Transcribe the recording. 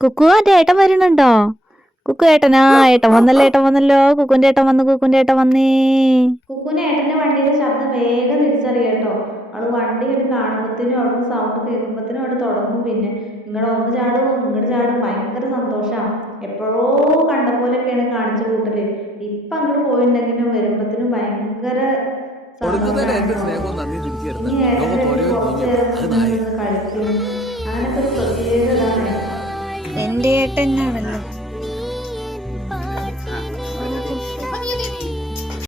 കുക്കു എന്റെ ഏട്ടൻ വരുന്നുണ്ടോ? കുക്കു ഏട്ടനാ, ഏട്ടൻ വന്നല്ലോ. കുക്കുന്റെ ഏട്ടൻ വന്നേ. കുക്കുവിന് ഏട്ടന്റെ വണ്ടിയുടെ ശബ്ദം വേഗം തിരിച്ചറിയാം കേട്ടോ. അവള് വണ്ടി ഇങ്ങോട്ട് കാണുമ്പത്തിനും അവിടുന്ന് സൗണ്ട് കേൾക്കുമ്പത്തിനും അവിടെ തുടങ്ങും. പിന്നെ ഇങ്ങോട്ട് ഒന്ന് ചാടും ഇങ്ങോട്ട് ചാടും. ഭയങ്കര സന്തോഷമാണ്. എപ്പോഴോ കണ്ട പോലെയൊക്കെയാണ് കാണിച്ചു കൂട്ടല്. ഇപ്പൊ അങ്ങോട്ട് പോയിട്ടുണ്ടെങ്കിലും വരുമ്പത്തിനും ഭയങ്കര സന്തോഷമാണ്. ഇനി ഏട്ടൻ്റെ അടുത്ത് കുറച്ച് നേരം നിന്ന് കളിക്കും. അങ്ങനത്തെ ഒരു പ്രത്യേകത. എന്റെ ഏട്ടനാണല്ലോ.